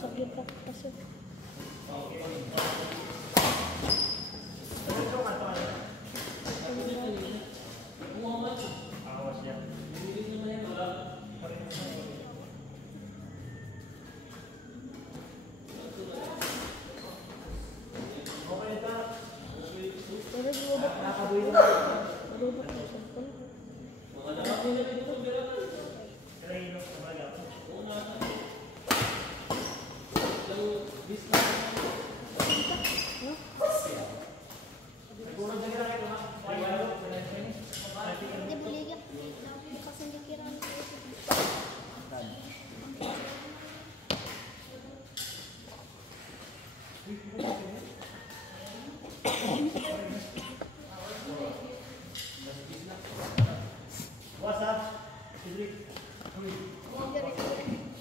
Sakit ako kasi.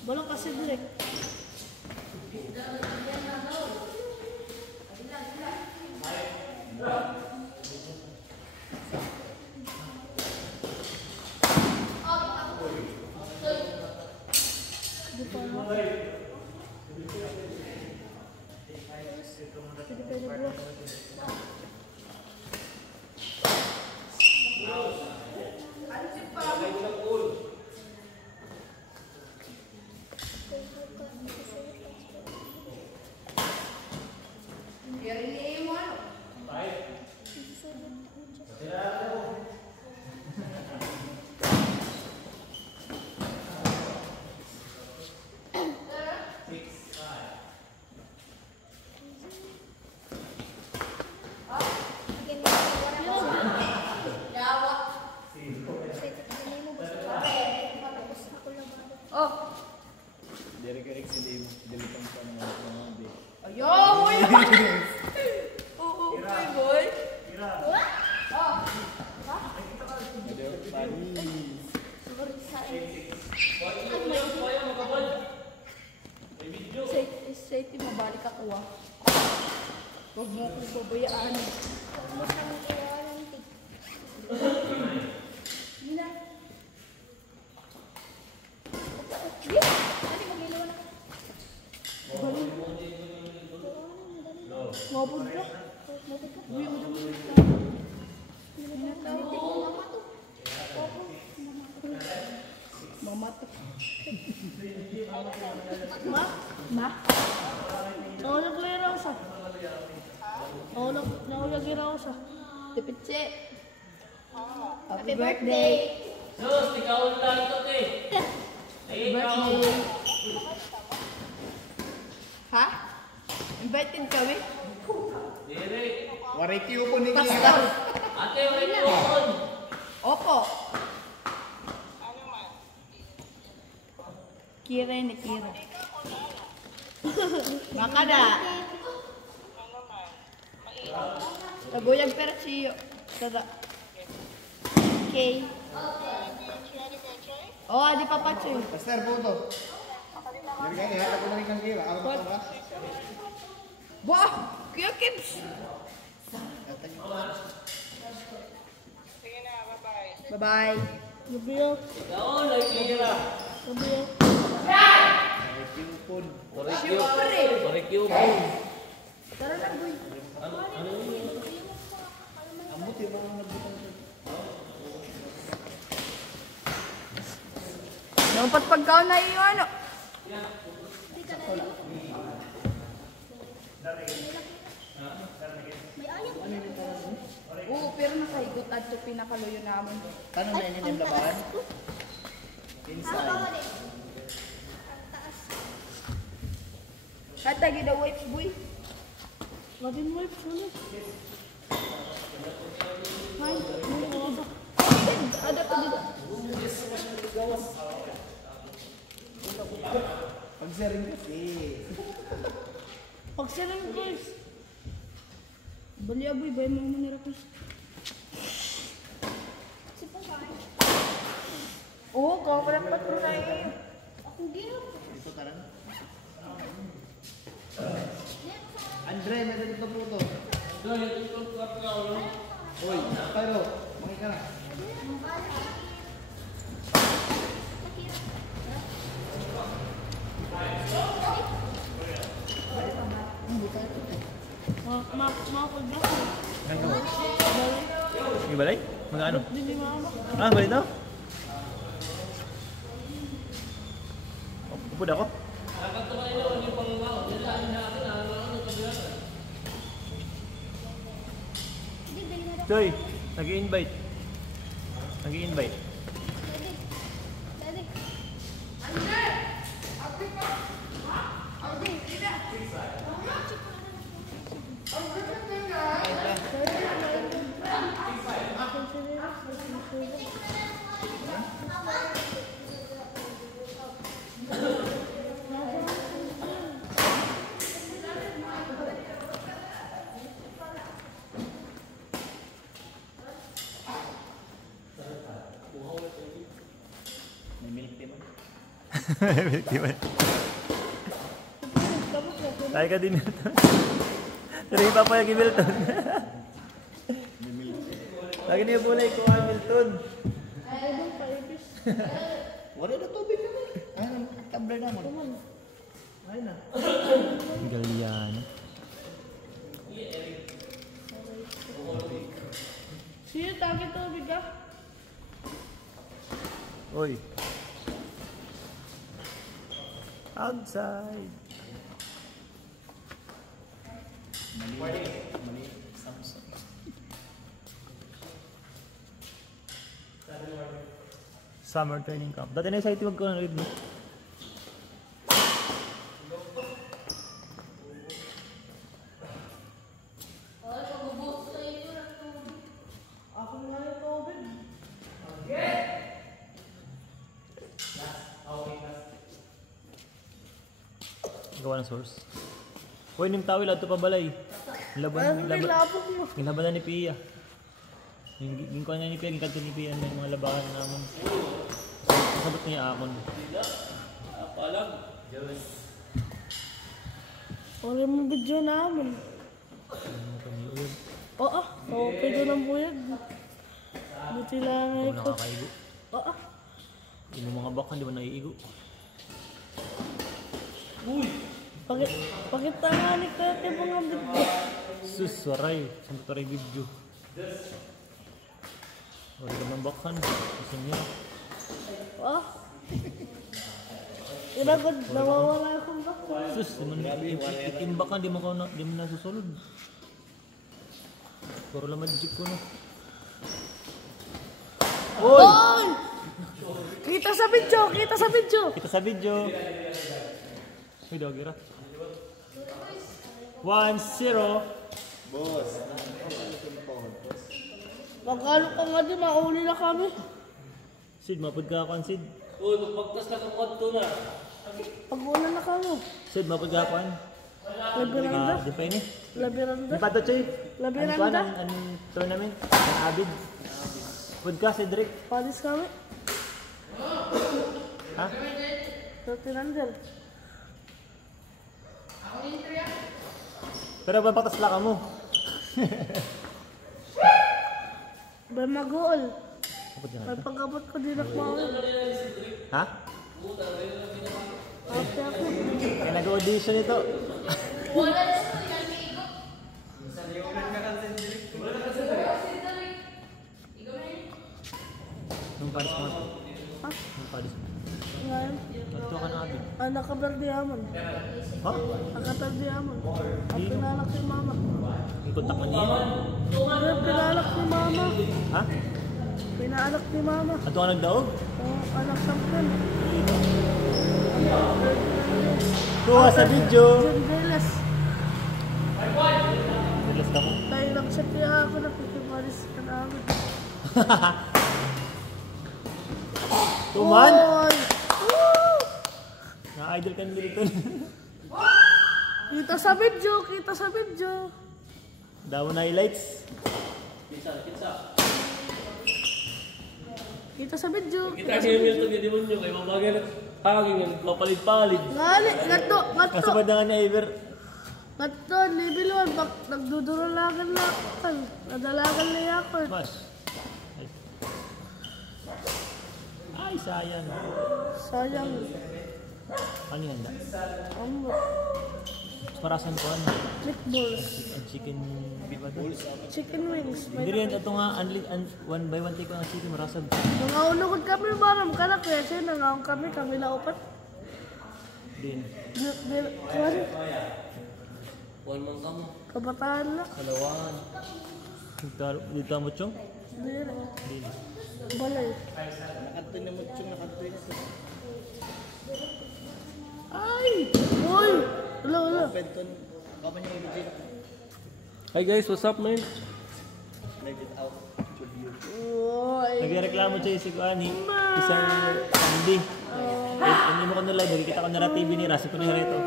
Bolong kasi direct. Safety mabalik ako ah. Huwag mo akong babayaan. Huwag mo siyang iwanan. Hindi na. Dali, mag-ilaw na. Balik. Mabod ka. Uy, udah Mama to. Ma? Nahulog raw siya. Nahulog raw siya. Tipitse. Happy birthday. Sus, ikaw lang ito eh. Happy birthday. Ha? Invited kami? Diri. Warikyo po ni Pastor. Kira. Ate, warikyo po. Opo. Kira ni Kira. Makada. Naguyag persiyo. Sada. Okay. Oh, di pa pachoy. Pastor po ito. Dari kaya ya, ako na kang Kira. Ako ba? Wah, Kuya Kips. Bye-bye. Gabriel. Ikaw, nagkira. Gabriel. Warikyo po. Warikyo po. Tara na, boy. Ano yun? Amot yung mga nagbutang ito. Dapat pagkaw na iyo, ano? Oo, pero nakahigot at ito pinakaluyo namin. Kano na yun yung labahan? Inside. Kata gida wipes, boy. Lagin wipes, ano? Hay, ada ka dito. Pag-sharing kasi. Pagsalang, guys. Bali aboy, bay mo muna rapos. Oo, kau pala patulay. Ako gino. Dito ka lang. Andre, meron dito po ito. Uy, tayo. Mangi ka na. May balay? Magkano? Hindi mama. Ah, balay daw? Upod ako? Joy, nag-i-invite. Nag-i-invite. May milk tea man. Di ba? Tayo ka din ito. Pero yung papayag ni Milton. Lagi niya bulay ko ang Milton. Wala na tubig na. Ayun, tumbler na mo. Ayun na. Galiano. Sino tagi tubig ah? Oy. Outside. Mali. Samsung. Summer training camp. Dati na sa iti wag ko na read mo. Ako nga yung tubig. Gawa ng source. Uy, nim tawil ato pa balay. Parang nilabog mo. Ginaban na ni Pia. Yung ko na ni Pia, gikanto ni Pia ng mga labakan naman. Kasabot niya akon. Palag. Wala mo video namin. Oo, okay doon ang buyag. Buti lang Ikaw ito. nakakaigo. Oo. Yung mga bakan, di ba naiigo? Pakitanganik natin mga video. Sus, waray. Saan ito rin video? Wala naman bakan. Gusto niya. Oo. Inagod, nawawala akong bako. Sus, itimbakan, di mo nasusunod. Puro lang magic ko na. Oy! Oy! Kita sa video! Kita sa video! Kita sa video. Uy, doggy ra. 1-0. Boss. Magkano ka nga di, mauli na kami. Sid, mapod ka ako, Sid. Uy, magpagtas na kang kwanto na. Pag-una na kami. Sid, mapod ka ako. Labiranda. Di pa ini. Labiranda. Di pa to, Choy. Labiranda. Ang tournament. Ang Abid. Pud ka, Cedric. Palis kami. Ha? Sa Tinandel. Pero papatas lang ka mo. Ba mag-goal. Mapod ka May na. pag-abot ko din ako mawin. Ha? Ate ako. Kaya nag-audition ito. Nung paris mo. Ha? Nung paris mo. Ngayon. Ito ka na Abid. Nakaberde amon. Ha? Nakaberde amon. Ang pinalak ni mama. May kontak man niya. Ang pinalak ni mama. Ha? Pinalak ni mama. Ato ka nagdaog? Ang anak sampen. Kuha sa video. John Velas. Relax ka mo. Tayo lang siya kaya ako nakikimaris ka namin. Tuman! Oy! Woo! Na-idol ka nito. Kita sa video, kita sa video. Daw na highlights. Kita sa video. Kita niya yung Milton yung demonyo. Kaya mabagay na hangin yung papalit-palit. Ngali, ngato, ngato. Kasabad na nga ni Iver. Bato, level 1, bak nagduduralagan na ako. Nadalagan na ako. Mas. Ay, sayang. Sayang. Ano yan? Amo. Parasan ko ano? Meatballs. Chicken beef ba ito? Chicken wings. Hindi rin ito nga, one by one take ko ng chicken, marasag. Nangaunugod kami, maram ka na. Kaya siya, nangaun kami laupat. Din. Kuwan, Kuhan man ka mo. kabataan na. Kalawan. Dito mo chong? Dili. Din. Balay. Nakatoy na mo tsyung nakatoy na to. Ay! Uy! Wala. Penton, kapan yung ibigay? Hi guys, what's up man? Let it out to view. Uy! Nagreklamo siya si Kuani, si Sir Sandy. Hindi mo ko na live, nakikita ko na TV ni Rasi ko na rito.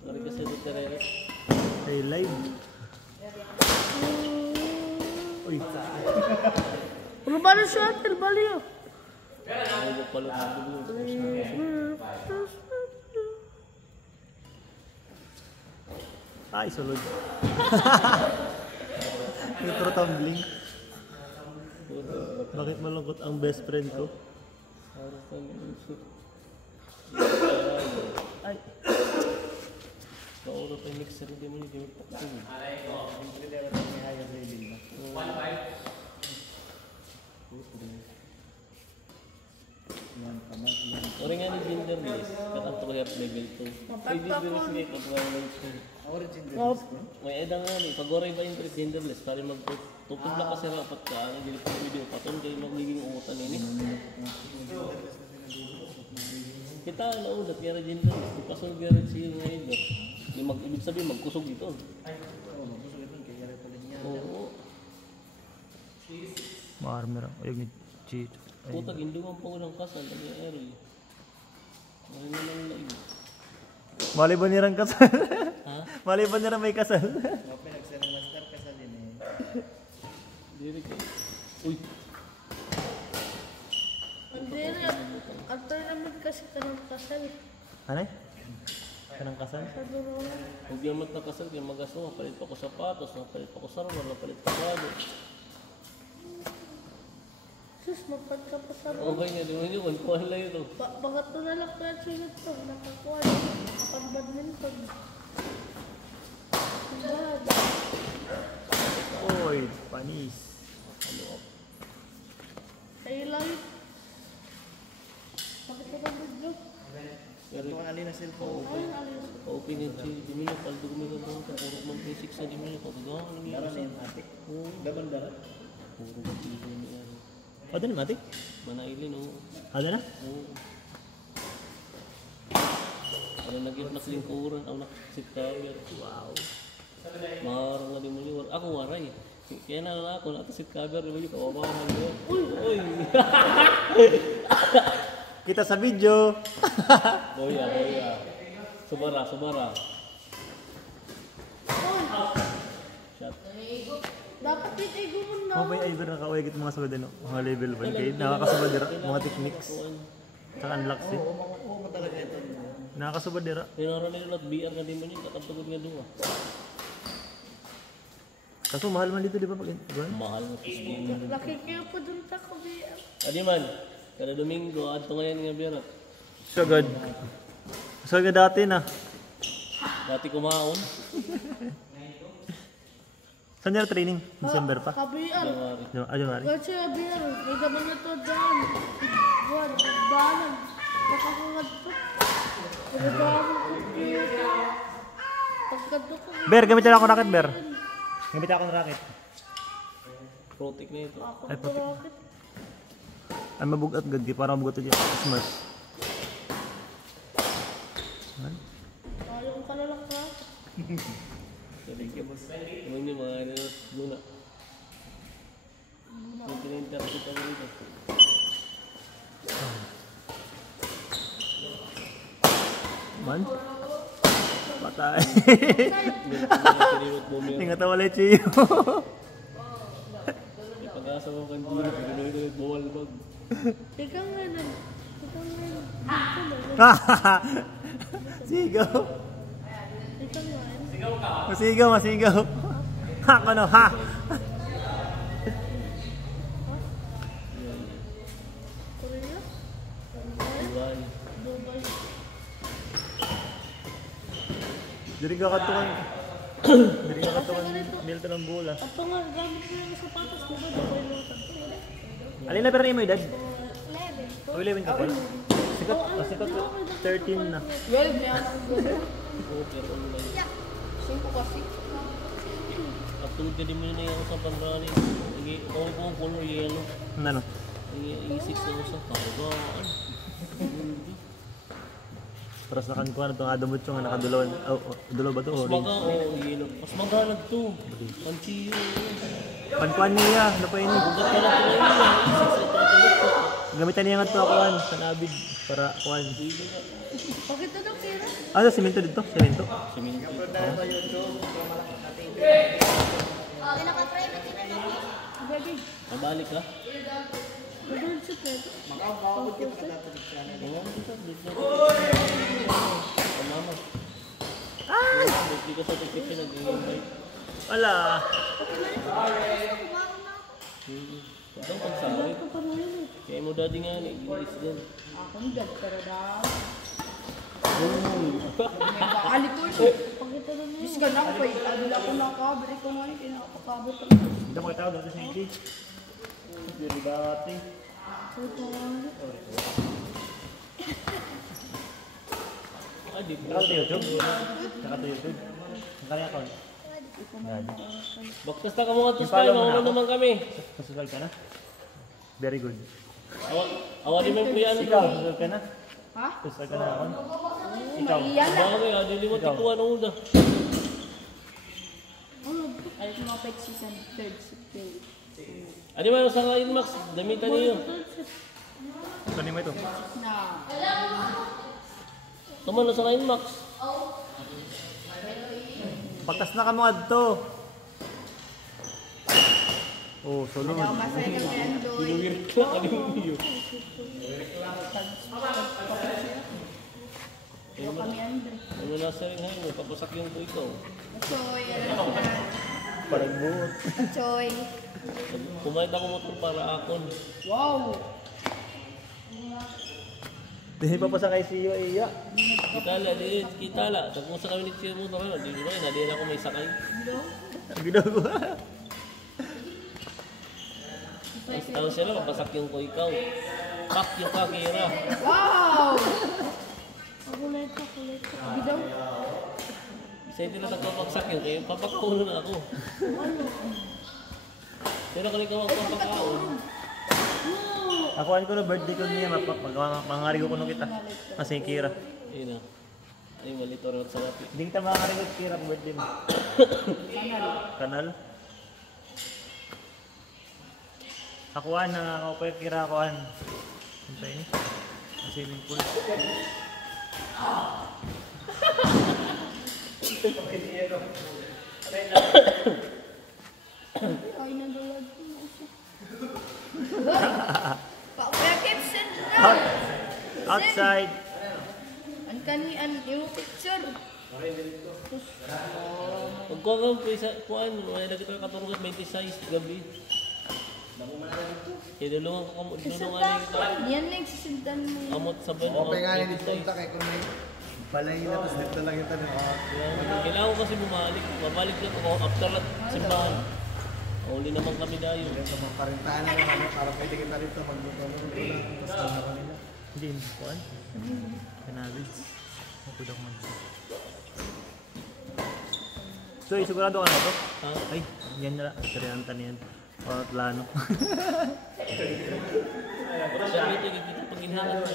Sorry kasi ito terere. Ay, live. Uy, Ano ba na siya? Baliyo. Ay, magpalot na dugo. ay, sulod. Ito tumbling. Bakit malungkot ang best friend ko? Ay, Kauro pa yung mixer, hindi mo hindi mo paksin. Siyempre, dapat may higher level na. Yan, kaman, yan. Ori nga ni Genderless, kakanto ko yung level 2. Ay, Genderless nga, kapag Origin din. may edang nga ni, pag oray ba yung Genderless, pari magtutog na kasi rapat ka, hindi pa video, patun kayo magiging umutan nini. Kita na ulat nga rin Genderless, di pasun nga rin siya nga either. Ibig sabihin, magkusog dito. Oo, mabuso ito, kaya rin pala niya. Oo. maarmer ako. Ayog ni Chito. Puta, ginduman pa ko ng kasal, ang Eri. Ano naman na iba? Mali ba nirang kasal? Ha? Mali ba nirang may kasal? Kapag nagsarang master ka sa din eh. Diri ka. Uy! Hindi rin. Ang tournament kasi ka ng kasal. Ano? Kanang kasal? Sa dulo. Huwag yung magkakasal, kaya magasto, mapalit pa ko sapatos, mapalit pa ko sarwar, mapalit pa ko ano. Sus, magpad ka pa sa Okay nga, di mo nyo, kuhan lang ito. Bagat to na lang kaya sunod to. Nakakuha na. Kapag badminton. Bad. Oy, panis. Ano ako? Kayo lang yun. Bakit ka ba video? Pero, Ito ang alin na cellphone. Ay, alis. open yung chili, di mo nyo, paldo ko nyo doon, puro man po 6 na di mo nyo, kagagawa ka nang Daran na yung atik. Daban ba? Puro man po yun yan. Ada na mati? Manailin, oo. Ada na? Oo. Ano naging naklingkuran, ang nakasip kager. Wow. Marang nga di mo nyo, ako waray. Kaya na ako, nakasip kager, di mo nyo, kawabahan mo. Uy! Uy! Kita sa video. Boya, boya. Subara, subara. Shot. Dapat itigo mo na. Ako ba yung Iver nakaway kit mga sabad ano? Mga level 1 kayo. Nakakasabad dira. Mga techniques. Saka unlocks din. Oo mo talaga ito. Nakakasabad dira. Tinara nila lahat BR nga di mo nyo, katapagod nga doon. Kaso mahal man dito di ba? Pag Mahal nga kasi di mo. Nakikiyo po dun ta ko biya. Adi man, kada Domingo, adto ngayon nga birat. Sagad. Sagad dati na. Dati kumaon, Saan nila training? December pa? Kabiyan. January. January. Kasi abiyan. May gaman na to dyan. Buwan. Danan. Nakakangad pa. Pagkadahan ko dito. Pagkado ko. Ber, gamitin ako racket, Ber. Gamitin ako ng racket. Protek na ito. Ako Ay, puti. rocket. Ay, mabugat gad. Para mabugat yung smart. Ayaw ka na lang ka. Thank you, boss. Naman yung mga ano muna. Yung pina-interact kita mo rito. Man? Patay. Pinirot mo meron. Hindi nga tawalay chiyo. May pag-asa mo kan dito, pinirot mo bawal bag. Ikaw nga nun. Sigaw. Ito nga. Masigaw, masigaw. Ha, ano, ha? Korea? Dubai. Dubai. Diri ka katukan. Diri ka katukan milto ng bola. Ito nga, gamit ko yung sapatos, di ba? Dubai mo ito. Alin na pero ni mo edad? 11. O 11 ka pa? Sikat, sikat 13 na. 12 niya ang gulo. Oo, pero online. 5 kasi. Katulad ka din mo na yung sa pamrani. Kung ko ang color yellow. Ano? I6 na usap. Karugaan. Para sa kankuha na itong adamot yung nakadulawan. Dulaw ba ito? Mas maga, yellow. Mas magalag to. Pansiyo. Pankuhan niya, ano pa yun? Bugat ka lang ito na yun. I6 na tatagod ko. Gamitan niya nga ito akuhan sa nabid para kuhan. Bakit ito kira? Ano, simento dito? Simento? Siminto. Baby, Mabalik ka? doon si Pedro. Oo, dito. Dito. Mama. Hindi ka sa ticket nag-i-invite. Wala. Ito ang pagsari. Ito pa na yun eh. Kaya mo dati nga, English din. Akong dad, pero daw. Balik ko ito. Pakita na niyo. Ka na pa, adila ko na cover. Ikaw nga yung kinakapakabot. Hindi mo kitao dito sa hindi. Diri dati. Puto nga. Ah, di Saka ba? sa YouTube. Saka sa YouTube. Ang kanya account. Baktas na ka mga tuspay, mauna naman kami. Susubscribe ka na? Very good. Awali mo yung kuya ano Ikaw, to. susubscribe ka na? Ha? Susubscribe ka na account? Ikaw. Iyan na. Bakit ah, dilimot ikuha na una. Ay, kumapit season 3rd day. Ano ba sa kain, Max? Damitan niyo. Kunin mo ito. Na. Tama na sa kain, Max. Pagtas na ka mga dito. Oh, solo. Masaya kami yan doon. Weird ka, ano yung video? Pero kami Andre. Ano nasa rin ngayon, may papasak yung po ikaw. Choy, ano na. Parang buot. Choy. Kumain ako motor para akon. Wow! Dahil pa sa kay Siyo iya. Kitala. Kung sa kami ni mo motor, di ba, nadila ko may sakay. Ang ginagawa. Tapos siya lang, papasak yung ko ikaw. Pak yung kakira. Wow! Kulit ka. Bidaw. Isa hindi na nagpapaksak yun, kaya papakaulo na ako. Pero kung ikaw ang papakaon, Akuan ko na birthday ko niya. Mangarigo ko nung kita. Kasi yung Kira. yun na. Ay, malito rin sa lapi. Hindi kita mangarigo at Kira ang birthday mo. Kanal. Akuan na ako pa yung Kira akuan. Ano tayo ni? Swimming pool. Ay, nagulad ko na siya. Kuya Gibson na! Outside. Ang kanian, yung picture. Pag ko ang pisa, kuan, may nagkita ka katulungan 26 gabi. Kaya dulungan ko kamo, dulungan kita. Yan na yung mo. Amot sa ban, Okay nga ni punta kay kung may balay na tapos dito lang yung tanong. Kailangan ko kasi bumalik. Mabalik na ako after lang simbahan. Uli naman kami dayo. Sa mga parintahan na ano, para pwede kita rito magluto-luto lang. Tapos na kanila. Hindi, akuan. Cannabis. Ako daw mag. So, sigurado ka na ito? Ha? Ay, yan na lang. Karyanta niyan. O, plano. Sa dito, dito pag inhangan mo.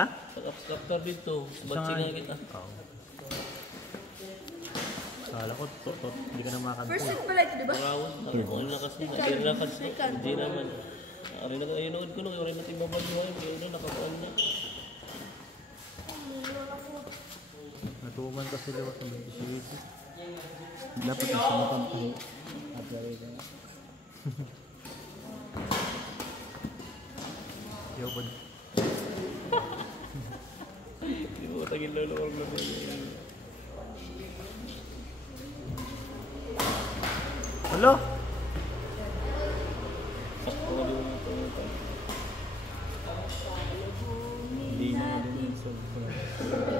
Ha? After dito, batsingan kita. Oo. Kala ko, hindi ka na makakanta. First set pala ito, di ba? Marawon, ano na kasi, hindi na kasi, hindi naman. Ari na kayo nood ko nung yung natin babaluhan, kaya na nakakuan na. Natuman kasi liwas sa 27. Dapat yung sumatang ko. At gawin ka. Yo, bud. lagi luluwag na rin. Wala. Sakto ka din ito. Hindi na din.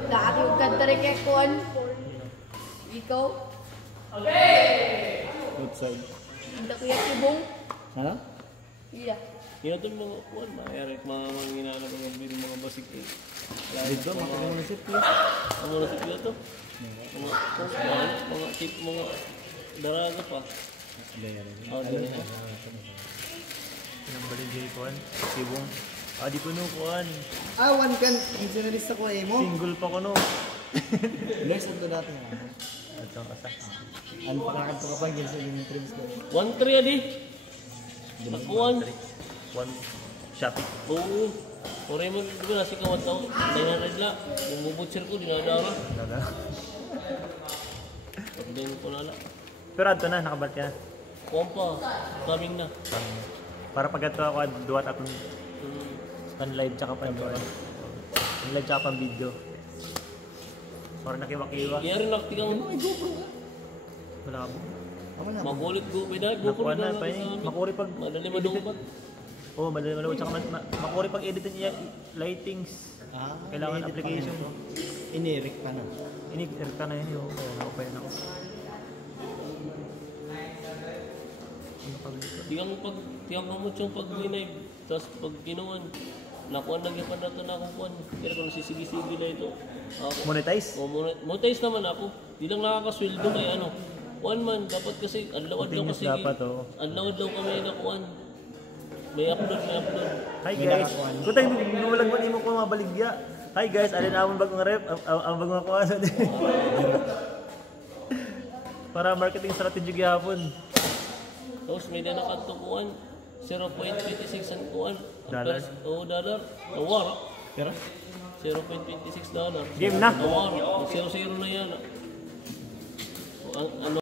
Dati huwag kanta rin kay Kuan. Ikaw. Outside. Hindi kuya Kibong. Ha? Iya. Yan ito mga kuwan, mayroon mga manginana ng mga basik eh. Dito, makamunisip ko. Ang mga nasip na ito. Mga tip, mga daraga pa. Ganyan. Ilang baligay kuhan. Sibong. Di ko no kuhan. One can, insinalista ko mo. Single pa ko no. Less ito dati nga. Ito ang kasa. Ano pa kakanta ka pa, ginsa yung trims ko. 1-3 adi. Nakuwan. One shopping. Oo. Pore mo, di ba nasi kawat ako? 900 la. Yung bubutser ko, dinadara. Nada. Pagdayin ko na la. Pero ato na, nakabalik ka na. Kuwan pa. Coming na. Para pag ito ako, duwat atong Hmm. live tsaka pa yung live tsaka pa video. Para nakiwa-kiwa. Iyari lang, tigang Wala mo. magulit go. Pwede, Nakuha gupro na na pa natin eh. sa Makuri pag madali madupat. Oo, madali malawad. Tsaka makuri pag editin niya lightings. Kailangan application. Inirik pa na. Ini-edit ka na yun. Yung kaya nakapayan ako. Ano pa dito? Tigang kamot yung pag-winay. Tapos pag kinuwan, nakuha lang yung panato na akong kuwan. Pero kung sisigi-sigi na ito. Ako. Monetize? O, monetize naman ako. Di lang nakakasweldo kay ano. 1 month, dapat kasi, ang lawad daw Continuous kasi. dapat, oo. Ang lawad daw kami nakuhan. May upload. Hi guys. Kung tayo walang man mo ko mabaligya. Hi guys, alin amon bagong rep, ang bagong kuha sa din. Para marketing strategy gyapon. Tapos may na nakatukuan. 0.26 ang kuhan. Dollar? Oo, dollar. Nawara. Pero? $0.26. Game na. Nawara. 0-0 na yan. Ang ano